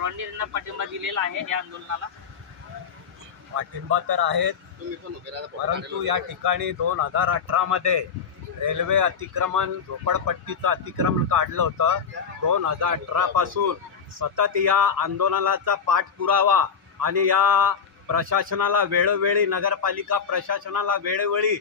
सर्वांनी त्यांना पाठिंबा दिलेला आहे या आंदोलनाला? पाठिंबा तर आहेत, परंतु या ठिकाणी 2018 मध्ये रेल्वे अतिक्रमण झोपडपट्टीचं अतिक्रमण काढलं होतं. 2018 पासून सतत या आंदोलनाचा पाठपुरावा आणि या प्रशासनाला वेळोवेळी नगरपालिका प्रशासनाला वेळोवेळी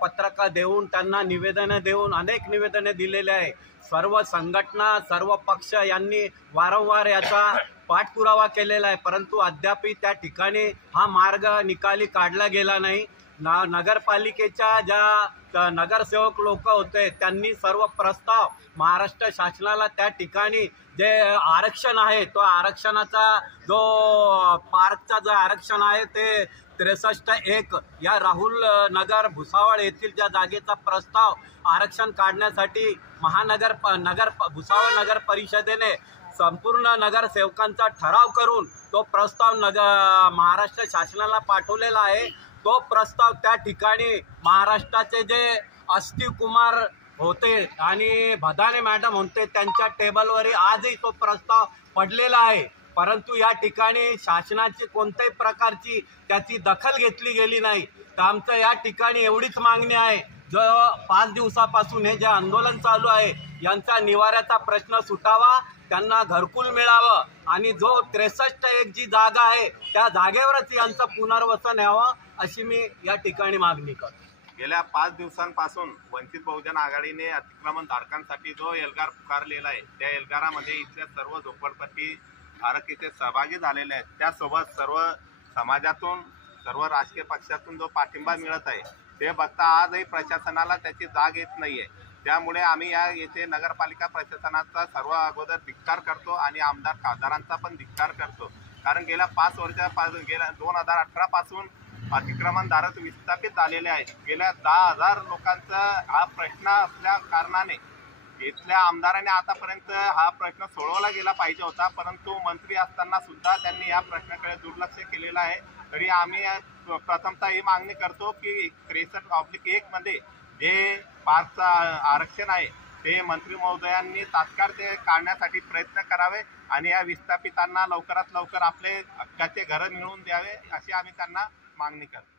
पत्रकं देऊन त्यांना निवेदनं देऊन अनेक निवेदने दिलेले आहे. सर्व संघटना सर्व पक्ष यांनी वारंवार याचा पाठपुरावा केलेला आहे, परंतु अद्याप त्या ठिकाणी हा मार्ग निकाली काढला गेला नाही. नगरपालिकेच्या ज्या नगरसेवक लोक होते त्यांनी सर्व प्रस्ताव महाराष्ट्र शासनाला त्या ठिकाणी जे आरक्षण आहे तो आरक्षणाचा जो पार्कचा जो आरक्षण आहे ते 63-1 या राहुल नगर भुसावळ येथील ज्या जागेचा प्रस्ताव आरक्षण काढण्यासाठी भुसावळ नगर परिषदेने संपूर्ण नगरसेवकांचा ठराव करून तो प्रस्ताव महाराष्ट्र शासनाला पाठवलेला आहे. तो प्रस्ताव त्या ठिकाणी महाराष्ट्राचे जे अस्तिक कुमार होते आणि भदाने मॅडम होते त्यांच्या टेबलवर आजही तो प्रस्ताव पडलेला आहे, परंतु या ठिकाणी शासनाची कोणत्याही प्रकारची त्याची दखल घेतली गेली नाही. तर आमचं या ठिकाणी एवढीच मागणी आहे, जो 5 दिवसापासून हे जे आंदोलन चालू आहे यांचा निवाऱ्याचा प्रश्न सुटावा, त्यांना घरकुल मिळावं आणि जो 63-1 जी जागा आहे त्या जागेवरच यांचं पुनर्वसन यावं अशी मी या ठिकाणी मागणी करतो. गेल्या 5 दिवसांपासून वंचित बहुजन आघाडीने अतिक्रमण धारकांसाठी जो एल्गार पुकारलेला आहे त्या एल्गारामध्ये इथल्या सर्व झोपडपट्टी धारक इथे सहभागी झालेले आहेत. त्यासोबत सर्व समाजातून सर्व राजकीय पक्षातून जो पाठिंबा मिळत आहे ते बघता आजही प्रशासनाला त्याची जाग येत नाहीये. त्यामुळे आम्ही या येथे नगरपालिका प्रशासनाचा सर्व अगोदर धिक्कार करतो आणि आमदार खासदारांचा पण धिक्कार करतो. कारण गेल्या 5 वर्षापासून गेल्या 2018 पासून अतिक्रमणधारक विस्थापित झालेले आहेत. गेल्या 10,000 लोकांचा हा प्रश्न असल्या कारणाने इथल्या आमदारांनी आतापर्यंत हा प्रश्न सोडवला गेला पाहिजे होता, परंतु मंत्री असताना सुद्धा त्यांनी या प्रश्नाकडे दुर्लक्ष केलेलं आहे. तरी आम्ही प्रथमतः ही मागणी करतो की 63/1 मध्ये जे पार्कचं आरक्षण आहे ते मंत्री महोदयांनी तात्काळ ते काढण्यासाठी प्रयत्न करावे आणि या विस्थापितांना लवकरात लवकर आपले हक्काचे घरं मिळवून द्यावे अशी आम्ही त्यांना मागणी करतो.